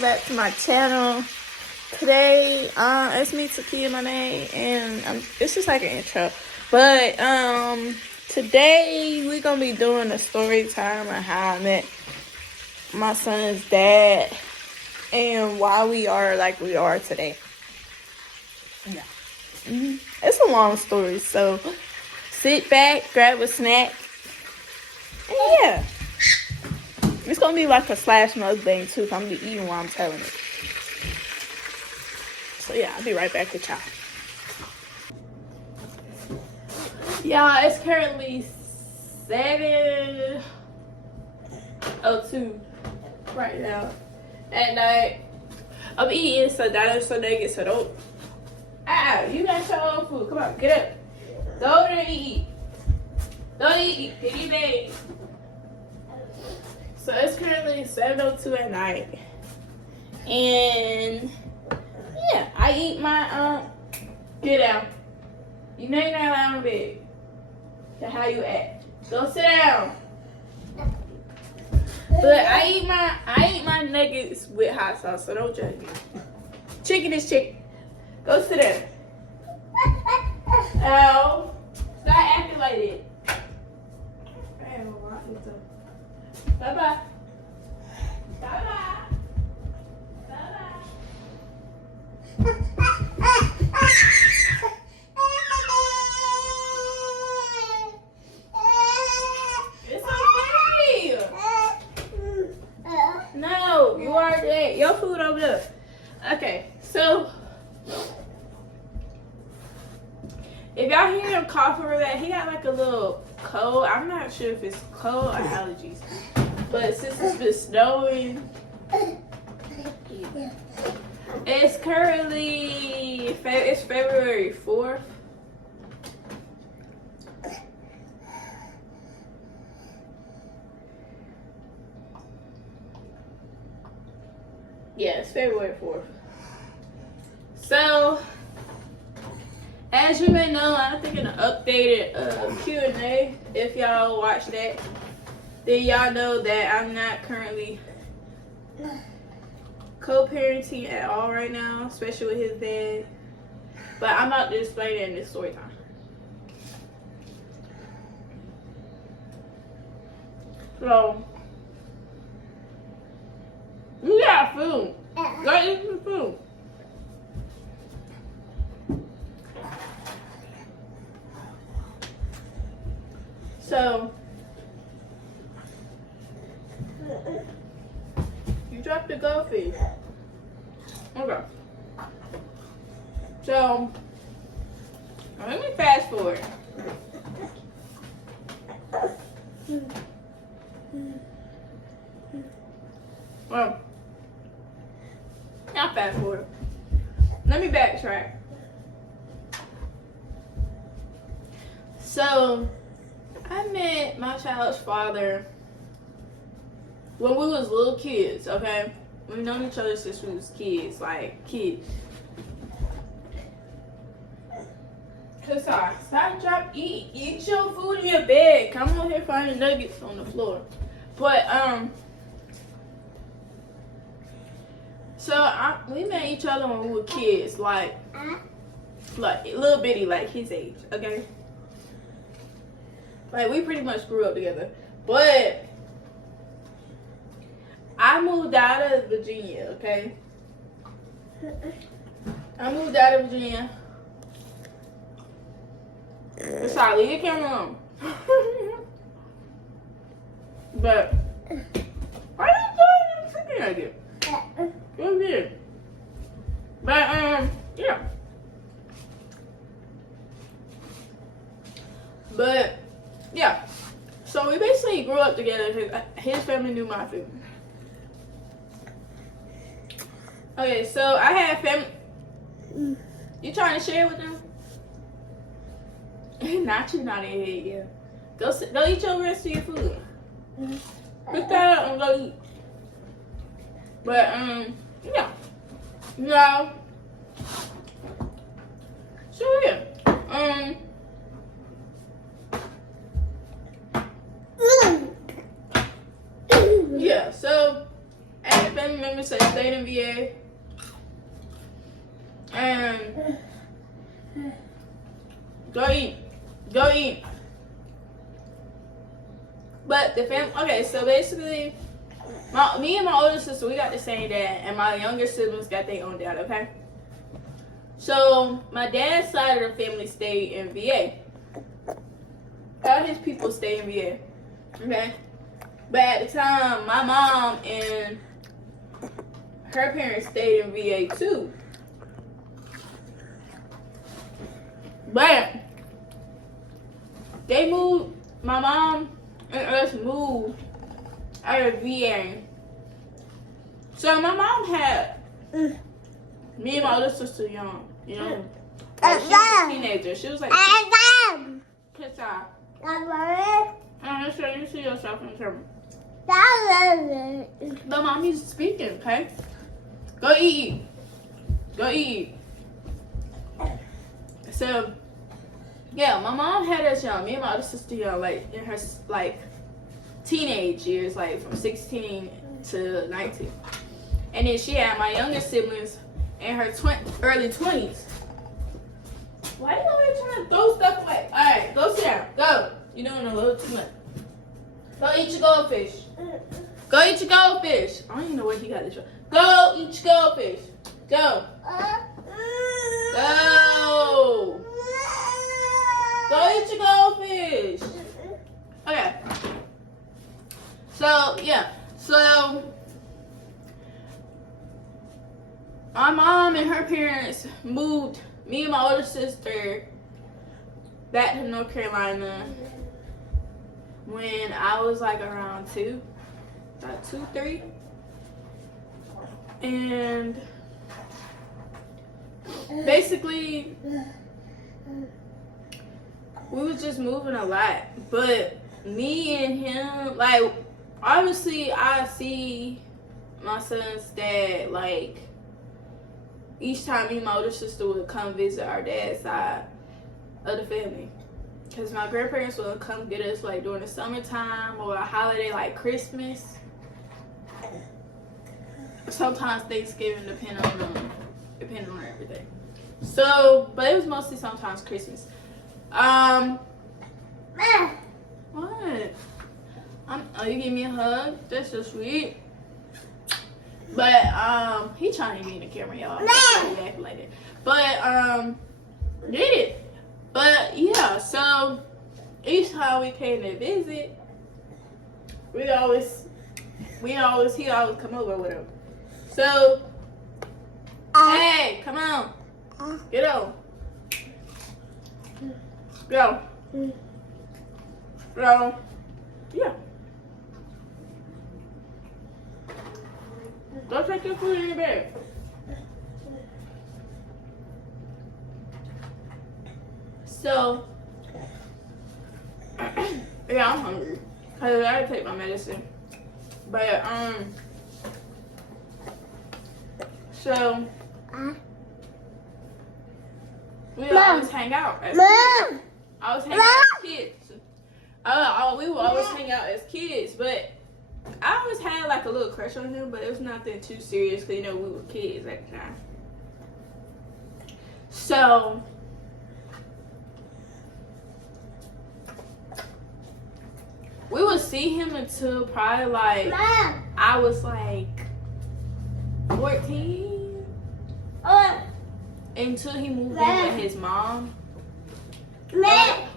welcome back to my channel. Today, it's me, Takia, my name, and it's just like an intro. But today we're gonna be doing a story time on how I met my son's dad and why we are like we are today. Yeah, it's a long story, so sit back, grab a snack, and yeah. It's gonna be like a slash mukbang too, 'cause I'm gonna be eating while I'm telling it. So yeah, I'll be right back with y'all. Y'all, it's currently 7:02 right now at night. I'm eating some nuggets, so don't. You got your own food. Come on, get up. Go there and eat. Don't eat. Get your bag. So it's currently 7:02 at night, and yeah, I eat my get down. You know you're not allowed in bed. That's how you act. Go sit down. But I eat my nuggets with hot sauce, so don't judge me. Chicken is chicken. Go sit down. Ow. Stop acting like that. Bye-bye. Bye-bye. Bye-bye. It's okay. No, you are dead. Your food over there. Okay, so if y'all hear him coughing or that, he got like a little cold. I'm not sure if it's cold or allergies. But since it's been snowing, it's currently, it's February 4th. Yeah, it's February 4th. So, as you may know, I'm thinking an updated Q&A. If y'all watch that, then y'all know that I'm not currently co-parenting at all right now, especially with his dad. But I'm about to explain it in this story time. So, you got food. Go eat some food. So, you dropped the goldfish. Okay. So, let me fast forward. Well, not fast forward. Let me backtrack. So, I met my child's father when we was little kids, okay? We've known each other since we was kids, like kids. Stop, eat your food in your bed. Come on here, find the nuggets on the floor. But, so we met each other when we were kids, like little bitty, like his age, okay? Like, we pretty much grew up together. But I moved out of Virginia, okay? I moved out of Virginia. Sorry, leave your camera on. But why are you doing chicken like it? Go ahead. But yeah. But yeah. So we basically grew up together because his family knew my family. Okay, so I had family. You trying to share with them? Not you, not in here, yeah. Go eat your rest of your food. Pick that up and go eat. But yeah. No. So yeah. Yeah, so I had family members say stayed in VA. And go eat. Go eat. But the family, okay, so basically, me and my older sister, we got the same dad, and my younger siblings got their own dad, okay? So, my dad's side of the family stayed in VA. All his people stayed in VA, okay? But at the time, my mom and her parents stayed in VA too. But they moved, my mom and us moved out of VA. So my mom had me and my older sister young, you know. Like, she was a teenager. She was like, kiss out. I'm sure you see yourself in the camera. But mommy's speaking, okay? Go eat. Go eat. So, yeah, my mom had us young. Me and my other sister young, like in her like teenage years, like from 16 to 19. And then she had my youngest siblings in her early 20s. Why are you always trying to throw stuff away? All right, go sit down. Go. You're doing a little too much. Go eat your goldfish. Go eat your goldfish. I don't even know where he got this from. Go eat your goldfish. Go. Go. Go eat your goldfish. Okay. So, yeah. So, my mom and her parents moved me and my older sister back to North Carolina when I was like around 2, 3. And basically, we was just moving a lot. But me and him, like, obviously I see my son's dad, like, each time me and my older sister would come visit our dad's side of the family. Because my grandparents would come get us, like, during the summertime or a holiday like Christmas. Sometimes Thanksgiving, depending on everything. So, but it was mostly sometimes Christmas. What? Oh, you give me a hug? That's so sweet. But, he trying to be in the camera, y'all. Like that. But, did it. But, yeah, so, each time we came to visit, he always come over with him. So, hey, come on. Get on. Go. So, yeah. Go take your food in your bed. So, yeah, I'm hungry. Cause I gotta take my medicine. But, so, we always hang out as kids. I was hanging out as kids. We would always hang out as kids, but I always had like a little crush on him, but it was nothing too serious because, you know, we were kids at the time. So, we would see him until probably like, I was like 14. Until he moved in with his mom.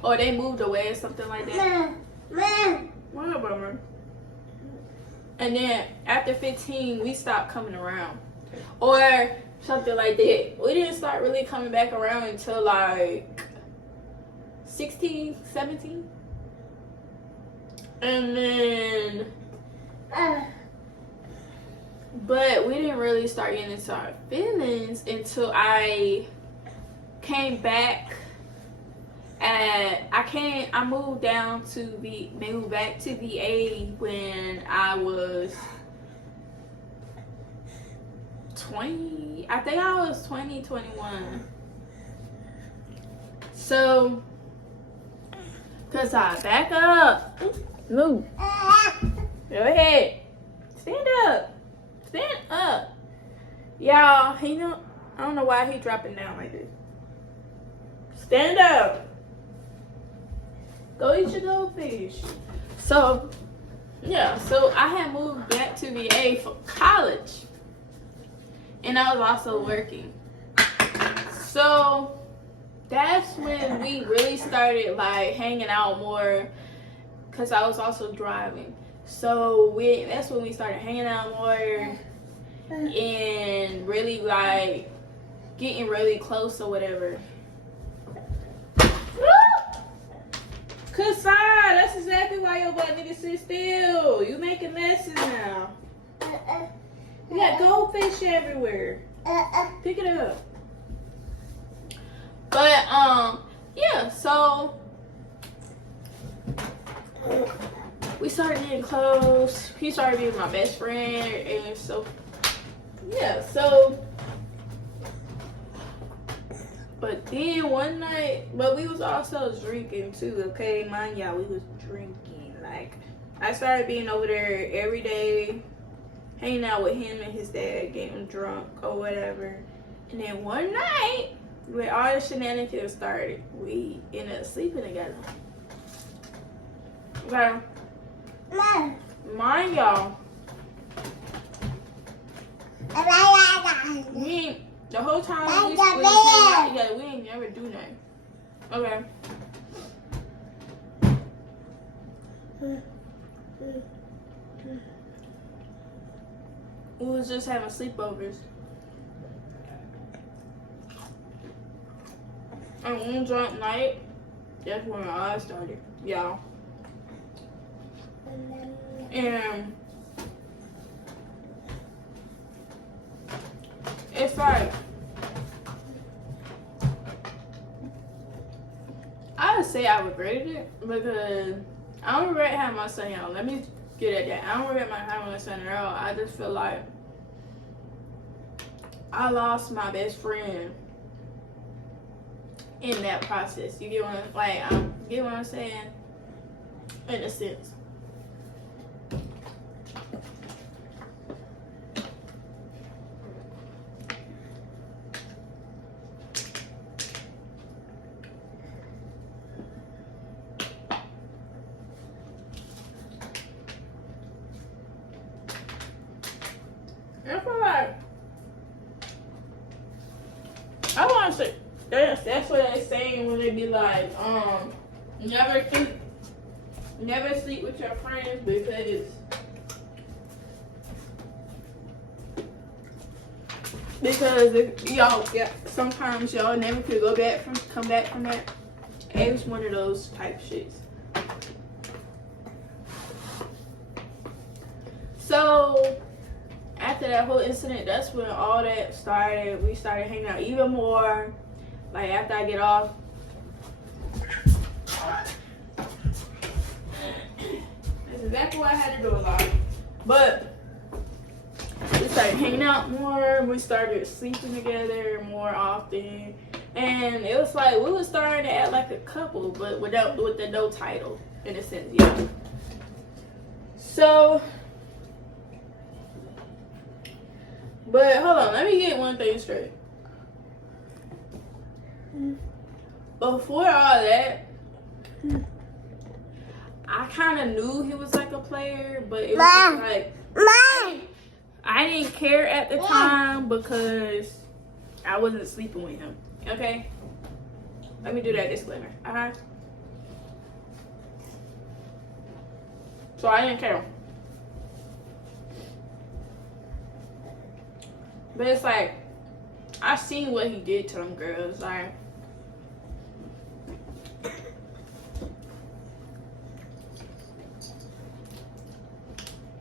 Or they moved away or something like that. What about me? And then after 15, we stopped coming around. Or something like that. We didn't start really coming back around until like 16, 17. And then, but we didn't really start getting into our feelings until I came back. And I moved back to VA when I was 20. I think I was 20, 21. So, cause I back up. Move. Go ahead. Stand up. Stand up. Y'all, he don't. I don't know why he dropping down like this. Stand up. Go eat your goldfish. So, yeah. So I had moved back to VA for college, and I was also working. So that's when we really started like hanging out more, cause I was also driving. So that's when we started hanging out more and really like getting really close or whatever. Cause that's exactly why your butt need to sit still. You making messes now. You got goldfish everywhere. Pick it up. But yeah, so we started getting close. He started being my best friend, and so yeah, so but then one night, but we was also drinking too, okay? Mind y'all, we was drinking. Like, I started being over there every day, hanging out with him and his dad, getting drunk or whatever. And then one night, when all the shenanigans started, we ended up sleeping together. Okay? Mind y'all, the whole time we was hanging out together, we ain't never do nothing. Okay. We was just having sleepovers. And one drunk night, that's when I started, y'all. And it's like, I would say I regretted it because I don't regret having my son out. Let me get at that. I don't regret having my son out. I just feel like I lost my best friend in that process. You get what I'm saying? In a sense. I feel like I want to say that's what they're saying when they be like, never sleep with your friends because if y'all sometimes y'all never could come back from that. It was one of those type shits. So after that whole incident, that's when all that started. We started hanging out even more. Like after I get off. That's exactly what I had to do a lot. But we started hanging out more. We started sleeping together more often. And it was like we were starting to act like a couple, but with the no title, in a sense, yeah. So, but hold on, let me get one thing straight. Before all that, I kind of knew he was like a player, but it was just like I didn't care at the time because I wasn't sleeping with him. Okay? Let me do that disclaimer. So I didn't care. But it's like, I seen what he did to them girls. Like,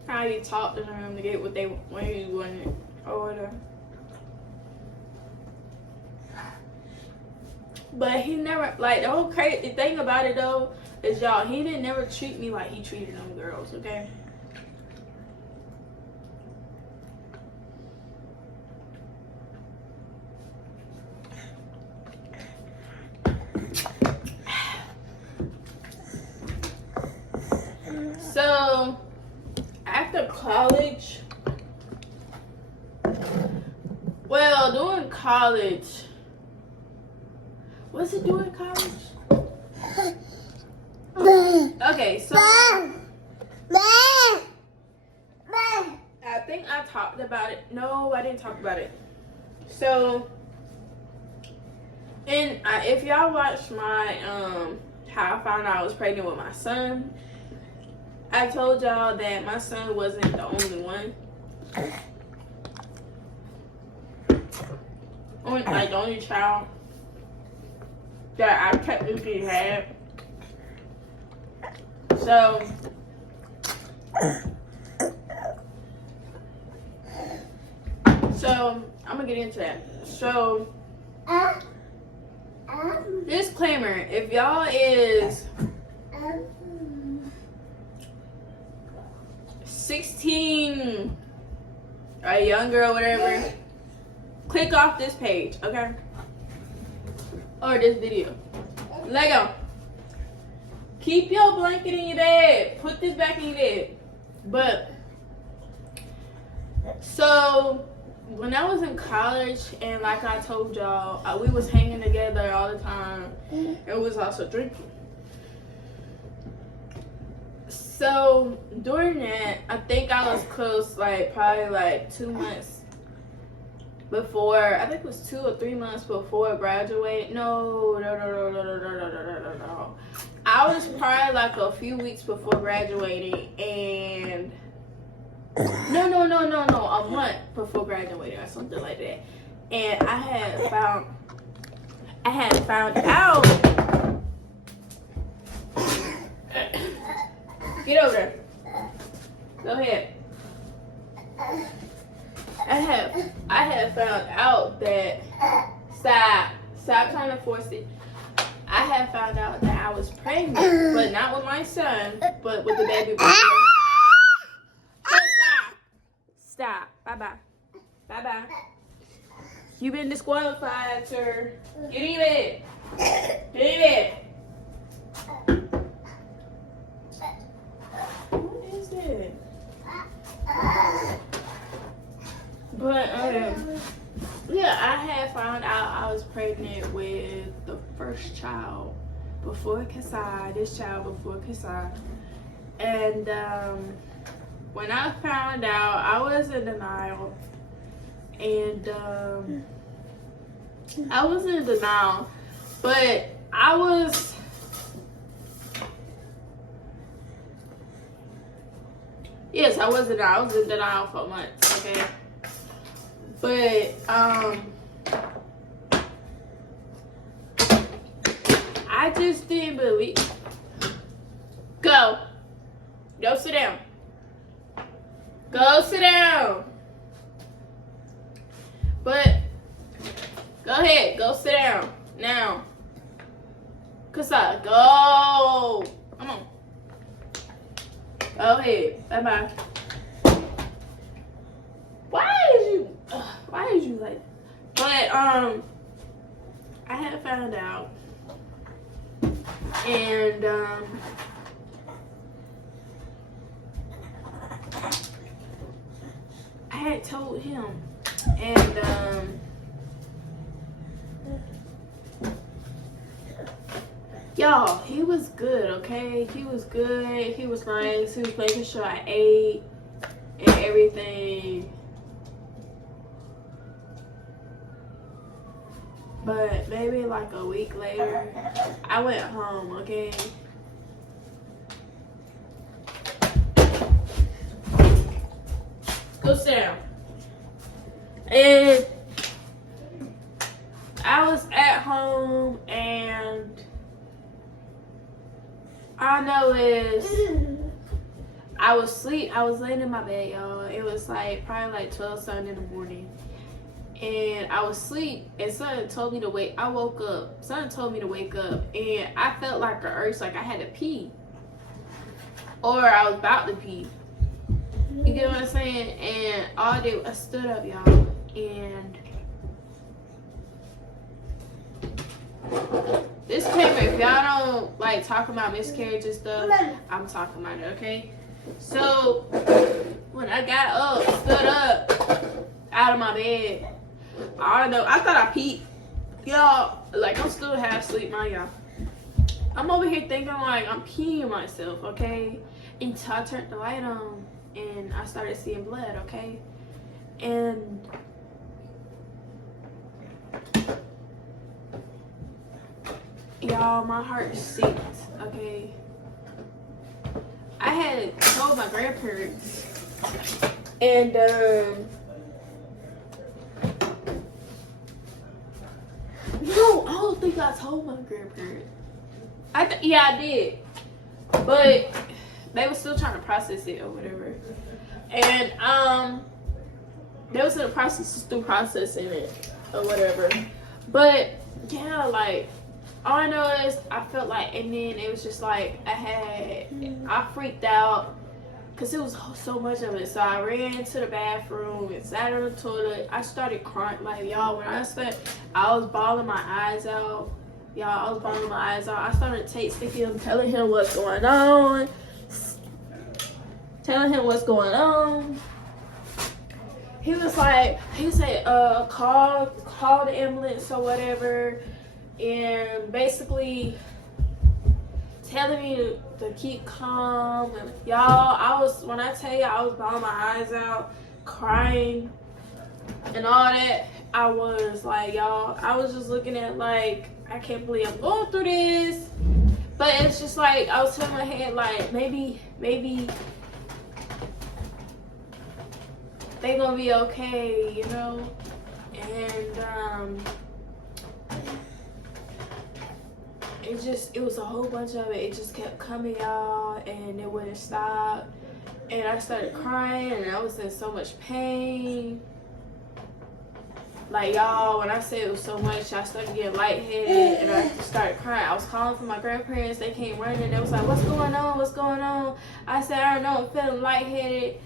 how he talked to them to get what they wanted or whatever. But he never, like, the whole crazy thing about it though is, y'all, he didn't never treat me like he treated them girls, okay? So after college, college. What's it doing in college? Okay, so I think I talked about it. No, I didn't talk about it. So, and if y'all watched my how I found out I was pregnant with my son, I told y'all that my son wasn't the only one. Like the only child that I technically had. So I'm gonna get into that. So disclaimer, if y'all is 16 or younger or whatever, click off this page, okay? Or this video. Let go. Keep your blanket in your bed. Put this back in your bed. But, so, when I was in college, and like I told y'all, we was hanging together all the time. And we was also drinking. So, during that, I think I was close, like, probably like 2 months before, I think it was 2 or 3 months before graduating. No. I was probably like a few weeks before graduating, and no, a month before graduating or something like that. And I had found out. Get over there. Go ahead. I had found out that stop trying to force it. I had found out that I was pregnant, but not with my son, but with the baby boy. Stop. Bye-bye. You've been disqualified, sir. Get in bed. What is it? But, yeah, I had found out I was pregnant with the first child before Kasai, this child before Kasai. And when I found out, I was in denial. And I was in denial, but I was... Yes, I was in denial. I was in denial for months, okay? But, I just didn't believe. Go sit down. Go sit down. But, go ahead, go sit down. Now. Kasa, go. Come on. Go ahead. Bye-bye. Why did you like that? But, I had found out. And, I had told him. And, y'all, he was good, okay? He was good. He was nice. He was making sure I ate and everything. But maybe like a week later, I went home, okay? Go sit down. And I was at home, and all I know is I was asleep. I was laying in my bed, y'all. It was like probably like 12 something in the morning. And I was asleep, and something told me to wake. I woke up. Something told me to wake up, and I felt like an urge, like I had to pee, or I was about to pee. You get what I'm saying? And all I did, I stood up, y'all, and this payment, if y'all don't like talk about miscarriage and stuff, I'm talking about it, okay? So when I got up, stood up out of my bed, I don't know. I thought I peed. Y'all, like, I'm still half asleep, mind y'all. I'm over here thinking, like, I'm peeing myself, okay? Until I turned the light on and I started seeing blood, okay? And y'all, my heart sinks, okay? I had told my grandparents, and no, I don't think I told my grandparents. Yeah, I did, but they were still trying to process it or whatever, and they was in the process, still processing it or whatever. But yeah, like, all I know is I felt like, and then it was just like I freaked out because it was so much of it. So I ran to the bathroom and sat on the toilet. I started crying, like, y'all, when I said I was bawling my eyes out. Y'all, I was bawling my eyes out. I started texting him, telling him what's going on. He was like, he said, call the ambulance or whatever, and basically telling me to keep calm. And y'all, when I tell you I was bawling my eyes out, crying, and all that, I was like, y'all, I was just looking at, like, I can't believe I'm going through this. But it's just like, I was telling my head, like, maybe they gonna be okay, you know? And it was a whole bunch of it. It just kept coming out and it wouldn't stop. And I started crying and I was in so much pain. Like, y'all, when I said it was so much, I started getting lightheaded and I started crying. I was calling for my grandparents. They came running. They was like, what's going on? What's going on? I said, I don't know, I'm feeling lightheaded.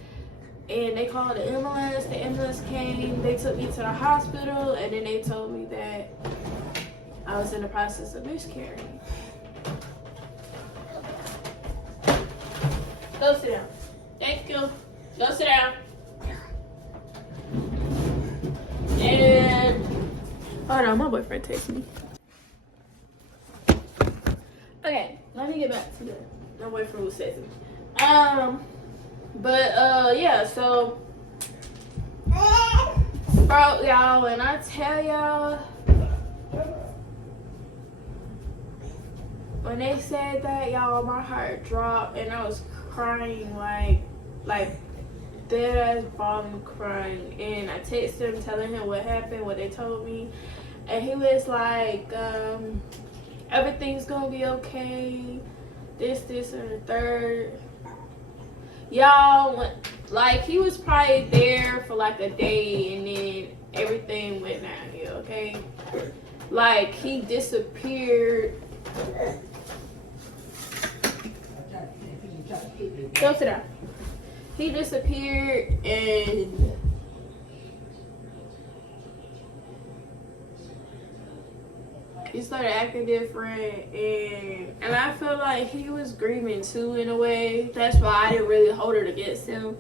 And they called the ambulance. The ambulance came. They took me to the hospital. And then they told me that I was in the process of miscarrying. Go sit down. Thank you. Go sit down. And hold on, my boyfriend texted me. Okay, let me get back to my boyfriend was texting me. But yeah, so bro, y'all, when I tell y'all, when they said that, y'all, my heart dropped and I was crying like dead ass bawling, crying. And I texted him telling him what happened, what they told me, and he was like, everything's gonna be okay, this and the third. Y'all, like, he was probably there for like a day and then everything went downhill, okay? Like, he disappeared. Go sit down. He disappeared and he started acting different, and I feel like he was grieving too in a way. That's why I didn't really hold it against him.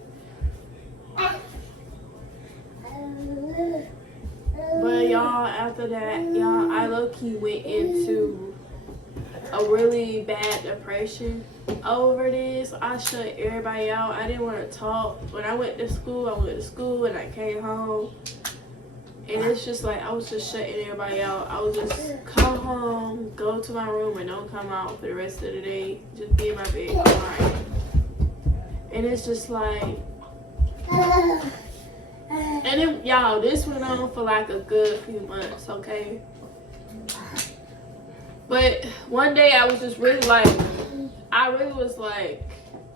But y'all, after that, y'all, I low-key went into a really bad depression over this. I shut everybody out. I didn't want to talk. When I went to school, and I came home. And it's just like, I was just shutting everybody out. I would just come home, go to my room, and don't come out for the rest of the day. Just be in my bed crying. And it's just like, and then, y'all, this went on for like a good few months, okay? But one day I was just really like, I really was like,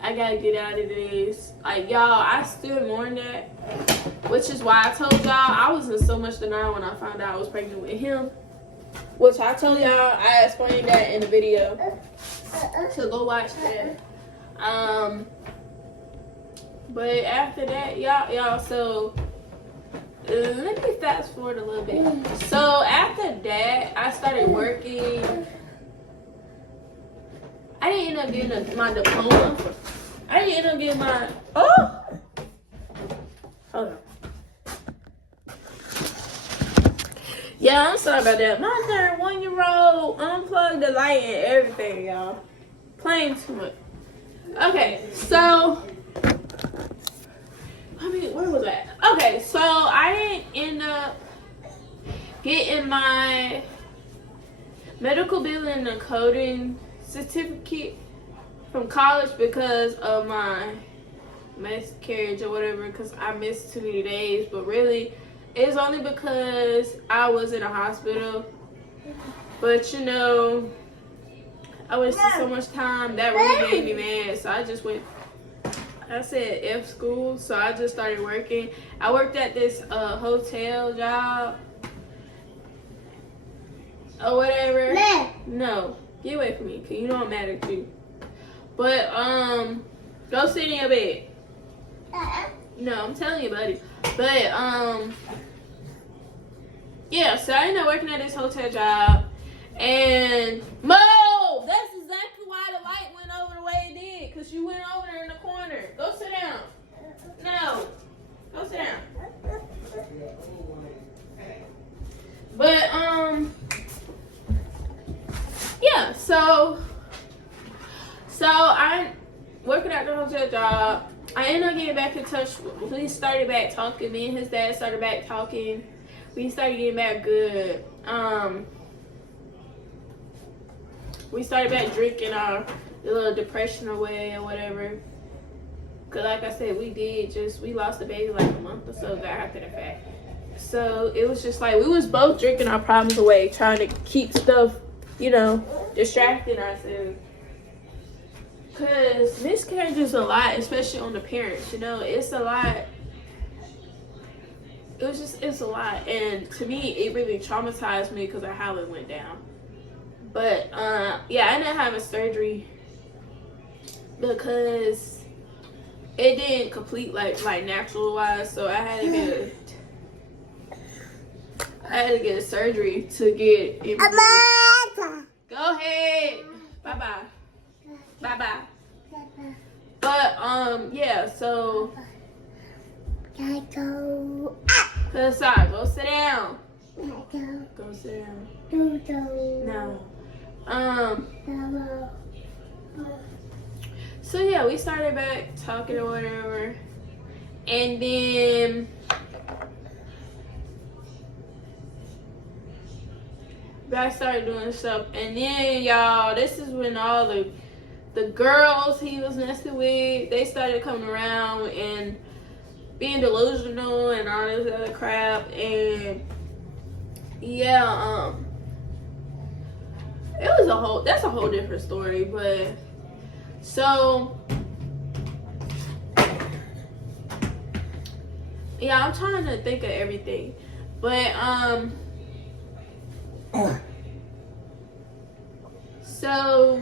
I gotta get out of this. Like, y'all, I still mourn that. Which is why I told y'all I was in so much denial when I found out I was pregnant with him. Which I told y'all, I explained that in the video. So go watch that. But after that, y'all, so let me fast forward a little bit. So after that, I started working. I didn't end up getting my diploma. I didn't end up getting my, hold on. Yeah, I'm sorry about that. My darn 1-year-old unplugged the light and everything, y'all. Playing too much. Okay, so where was that? Okay, so I didn't end up getting my medical billing and coding certificate from college because of my miscarriage or whatever, because I missed too many days. But really, it's only because I was in a hospital. But you know, I wasted so much time. That really made me mad. So I just went, I said F school. So I just started working. I worked at this hotel job or whatever. No, get away from me, because you know I'm mad at you. But go sit in your bed. No, I'm telling you, buddy. But yeah, so I ended up working at this hotel job. And Mo, that's exactly why the light went over the way it did, because you went over there in the corner. Go sit down. No, go sit down. But yeah, so I'm working at the hotel job. I ended up getting back in touch. We started back talking. Me and his dad started back talking. We started getting back good. We started back drinking our little depression away or whatever. Cause like I said, we lost the baby like a month or so after the fact. So it was just like we was both drinking our problems away, trying to keep stuff, you know, distracting ourselves. Cause miscarriage is a lot, especially on the parents. You know, it's a lot. It's a lot, and to me, it really traumatized me because of how it went down. But yeah, I ended up having surgery because it didn't complete like natural wise, so I had to get a surgery to get it. Go ahead. Bye bye. But yeah, so go. Go sit down. Go sit down. No. So yeah, we started back talking or whatever, and then I started doing stuff, and then y'all, this is when all the girls he was messing with, they started coming around and being delusional and all this other crap. And yeah, that's a whole different story. But so yeah, I'm trying to think of everything, but so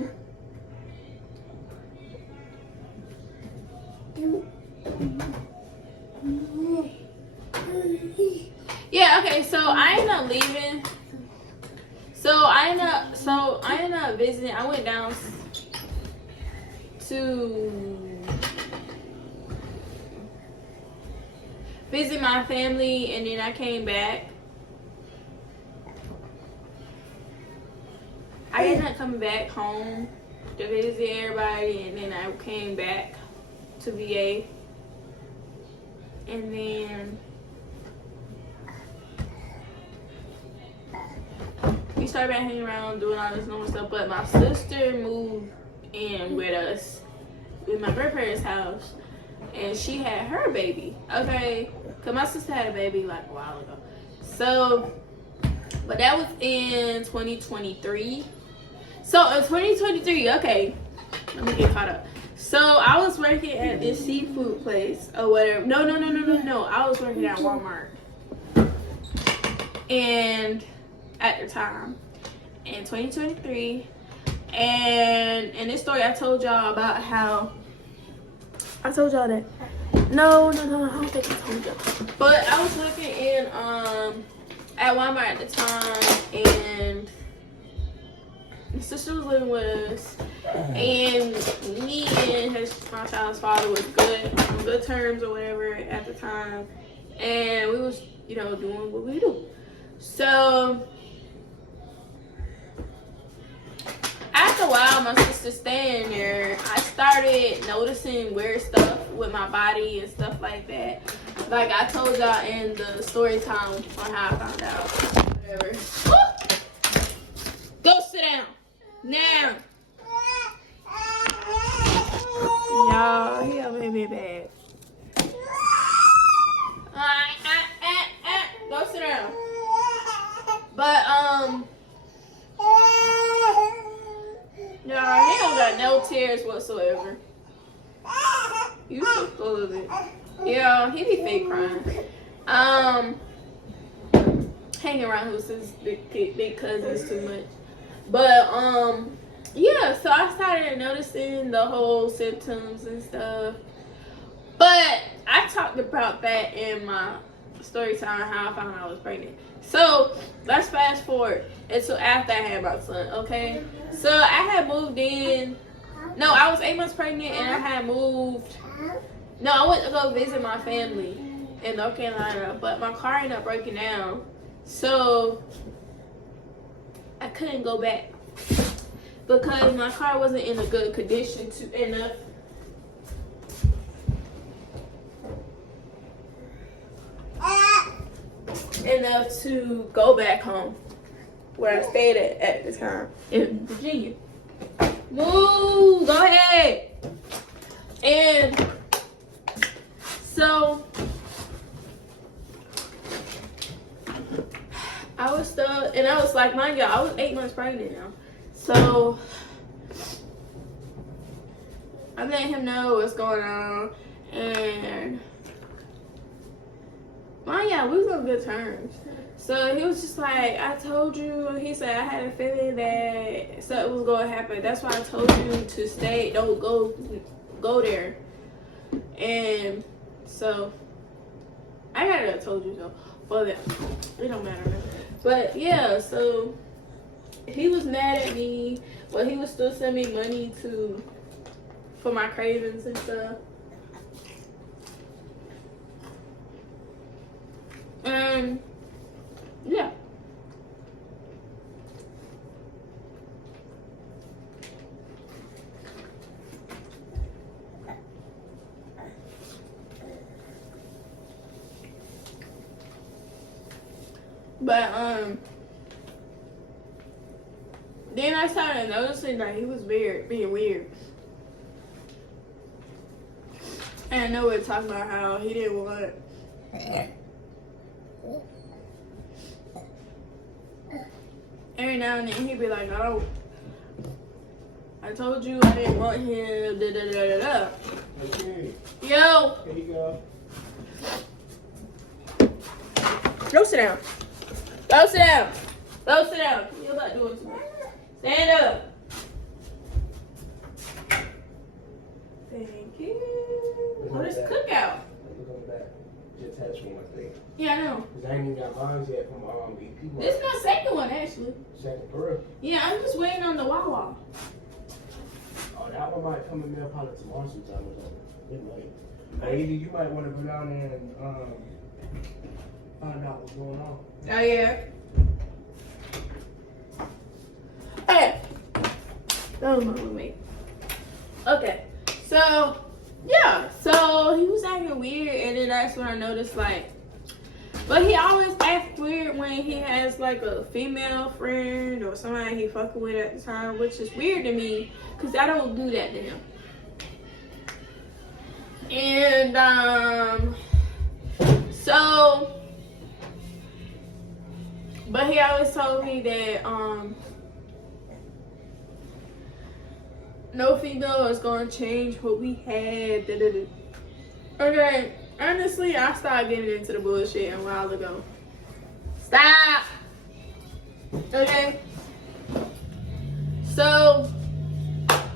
yeah, okay, so I ended up leaving. I ended up visiting. I went down to visit my family, and then I came back. I ended up coming back home to visit everybody, and then I came back to VA. And then we started back hanging around, doing all this normal stuff. But my sister moved in with us, with my grandparents' house, and she had her baby. Okay, cause my sister had a baby like a while ago. So, but that was in 2023. So in 2023, okay, let me get caught up. So I was working at this seafood place or whatever. No. I was working at Walmart. And at the time, in 2023, and in this story I told y'all about how I told y'all that. No, I don't think I told y'all. But I was working in at Walmart at the time, and my sister was living with us, and me and my child's father was on good terms or whatever at the time, and we was, doing what we do. So after a while, my sister staying there, I started noticing weird stuff with my body and stuff like that. Like I told y'all in the story time on how I found out. Whatever. Go sit down. Now. Y'all, he made me bad. Go sit down. But, y'all, he don't got no tears whatsoever. You so full of it. Yeah, he be fake crying. Hanging around with his big cousins too much. But, yeah, so I started noticing the whole symptoms and stuff. But I talked about that in my story time, how I found out I was pregnant. So let's fast forward until after I had my son, okay? So I had moved in. No, I was 8 months pregnant and I had moved. No, I went to go visit my family in North Carolina, but my car ended up breaking down. So I couldn't go back because my car wasn't in a good condition enough to go back home where I stayed at the time in Virginia. Move, go ahead. And so I was stuck, and I was like, mind y'all, I was 8 months pregnant now. So I let him know what's going on, and mind y'all, we was on good terms. So he was just like, I told you, he said, I had a feeling that something was going to happen. That's why I told you to stay, don't go there. And so I gotta have told you so, but it don't matter. But yeah, so he was mad at me, but he was still sending me money for my cravings and stuff. Yeah. But then I started noticing that he was being weird. And I know we're talking about how he didn't want every now and then he'd be like, oh, I told you I didn't want him, da da da da da. Okay. Yo! Here you go. Go sit down. Go sit down. Go sit down. You're not doing too much. Stand up. Thank you. Oh, this cookout. Look on the back. Just attached one, I think. Yeah, I know. Because I ain't even got mine yet from EP. This is my second one, actually. Second for real? Yeah, I'm just waiting on the Wawa. Oh, that one might come in there probably tomorrow sometime or something. It might. Or either you might want to go down there and find out what's going on. Oh, yeah. Hey. That was my roommate. Okay. So, yeah. So, he was acting weird, and then that's when I noticed, like, but he always acts weird when he has, like, a female friend or somebody he fucking with at the time, which is weird to me, because I don't do that to him. And, so, but he always told me that, no female is going to change what we had. Okay, honestly, I started getting into the bullshit a while ago. Stop! Okay? So,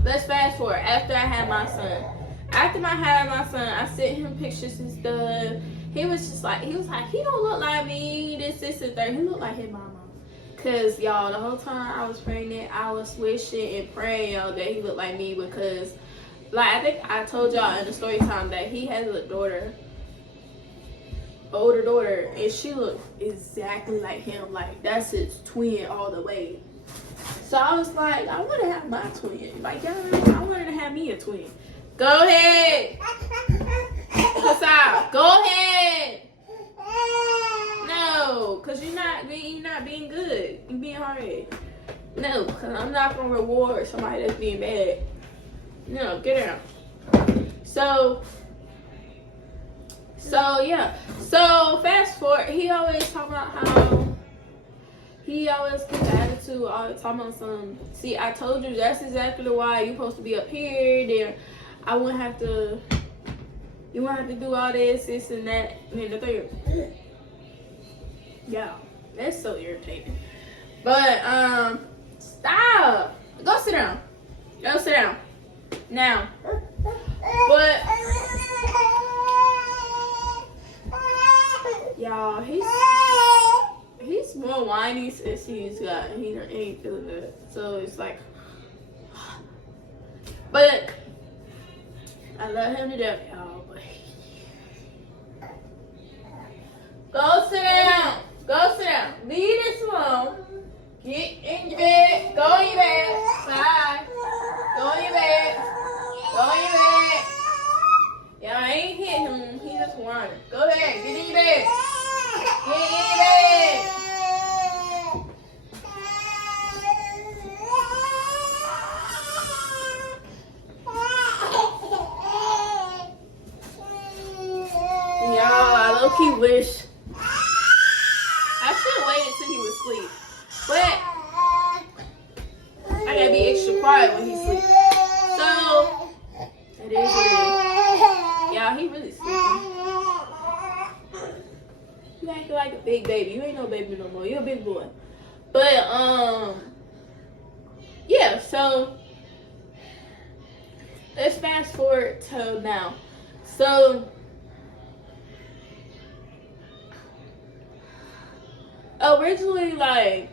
let's fast forward. After I had my son. After I had my son, I sent him pictures and stuff. He was like, he don't look like me, this, and that. He looked like his mama. Cause y'all, the whole time I was pregnant, I was wishing and praying, y'all, that he looked like me because, like, I think I told y'all in the story time that he has a daughter. older daughter, and she looked exactly like him. Like, that's his twin all the way. So I was like, I want to have my twin. Like, yeah, I wanted to have me a twin. Go ahead. Stop. Go ahead. No, because you're not being good. You're being hard. No, because I'm not going to reward somebody that's being bad. No, get out. So yeah. So fast forward, he always talk about how he always gets attitude all the time on some. See, I told you that's exactly why you're supposed to be up here. There, I wouldn't have to. You wouldn't have to do all this and that, and the third. Yeah, that's so irritating. But stop. Go sit down. Go sit down. Now, but y'all, he's more whiny since he ain't feeling good. So it's like, but I love him to death, y'all. But go sit down. Go sit down. Leave this alone. Get in your bed. Go in your bed. Bye. Go in your bed. Go in your bed. Yeah, I ain't hit him. He just whining. Go ahead. Get in your bed. Get in your bed. Y'all, I low-key wish I should have waited till he was asleep. But I gotta be extra quiet when he's asleep. So it is what it is. Y'all, he really sleeping. You acting like a big baby. You ain't no baby no more. You a big boy. But yeah, so let's fast forward to now. So originally, like,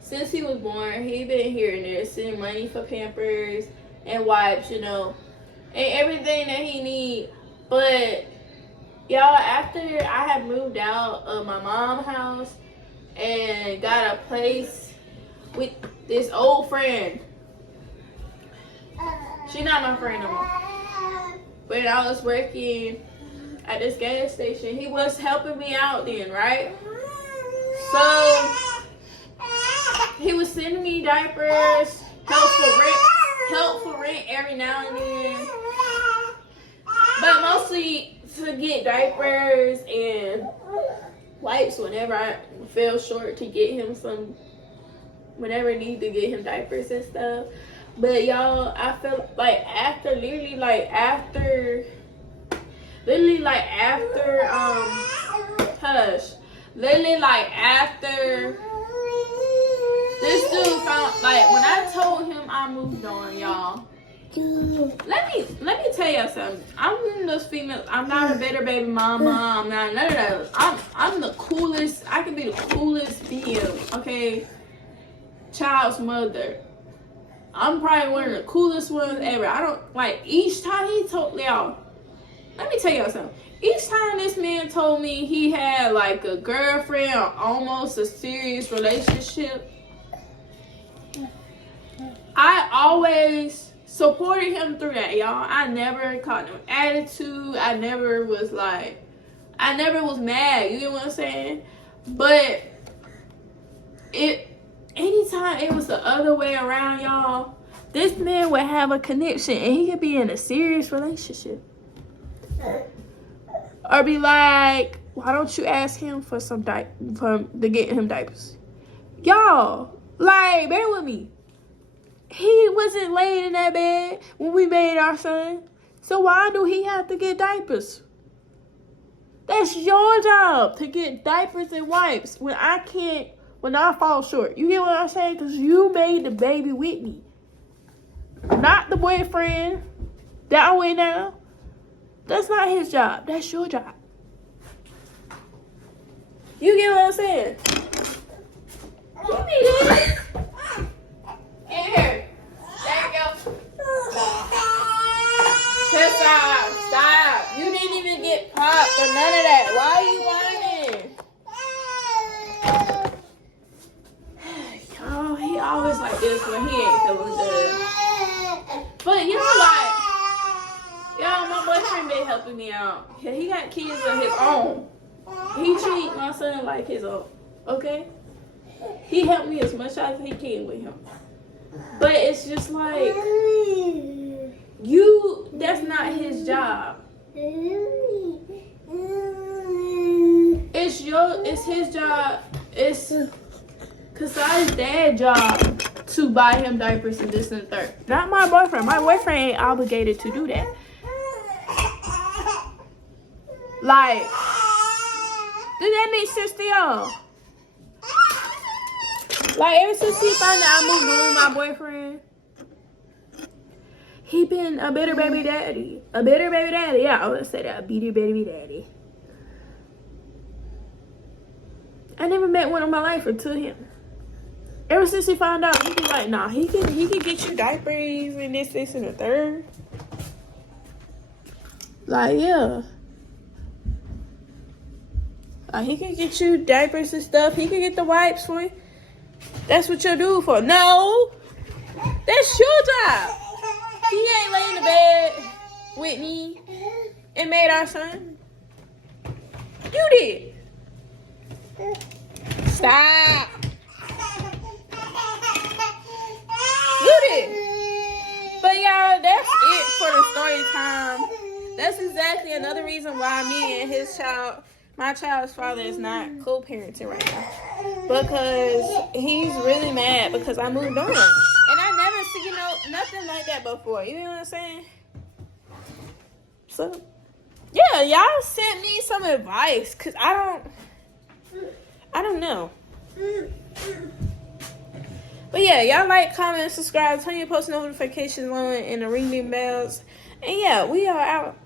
since he was born, he been here and there sending money for Pampers and wipes, you know, and everything that he need. But y'all, after I had moved out of my mom's house and got a place with this old friend, she's not my friend no more. When I was working at this gas station, he was helping me out then, right? So he was sending me diapers, help for rent every now and then, but mostly to get diapers and wipes whenever I fell short to get him some, whenever I need to get him diapers and stuff. But y'all, I felt like after this dude found, like, when I told him I moved on, y'all, let me tell y'all something. I'm one of those females. I'm not a better baby mama. I'm not none of those. I'm the coolest. I can be the coolest DM, okay? Child's mother. I'm probably one of the coolest ones ever. I don't, like, each time he told y'all, let me tell y'all something. Each time this man told me he had like a girlfriend or almost a serious relationship, I always supported him through that, y'all. I never caught no attitude. I never was mad. You get what I'm saying? But anytime it was the other way around, y'all, this man would have a connection and he could be in a serious relationship. Or be like, why don't you ask him for some to get him diapers? Y'all, like, bear with me. He wasn't laying in that bed when we made our son. So why do he have to get diapers? That's your job to get diapers and wipes when I fall short. You get what I'm saying? Because you made the baby with me. Not the boyfriend that way now. That's not his job. That's your job. You get what I'm saying? Give me this. In here. There you go. Stop. You didn't even get potty. this when he ain't feeling good. But you know, like, y'all, my boyfriend been helping me out. He got kids of his own. He treat my son like his own. Okay? He helped me as much as he can with him. But it's just like, that's not his job. It's his job. It's Kasai's dad's job to buy him diapers and this and third. Not my boyfriend. My boyfriend ain't obligated to do that. Like, does that make sense to y'all? Like, ever since he found out I moved in with my boyfriend, he been a better baby daddy. A better baby daddy. Yeah, I would say that. A better baby daddy. I never met one in my life until him. Ever since he found out, he was like, nah, he can get you diapers and this, and the third. Like, yeah. Like, he can get you diapers and stuff. He can get the wipes for you. That's what you're doing for. No! That's your job. He ain't laying in the bed with me and made our son. You did. Stop. You did. But y'all, that's it for the story time. That's exactly another reason why me and my child's father is not co-parenting right now. Because he's really mad because I moved on. And I never seen nothing like that before. You know what I'm saying? So, yeah, y'all sent me some advice. Because I don't know. But yeah, y'all like, comment, subscribe, turn your post notifications on, and the ring bells. And yeah, we are out.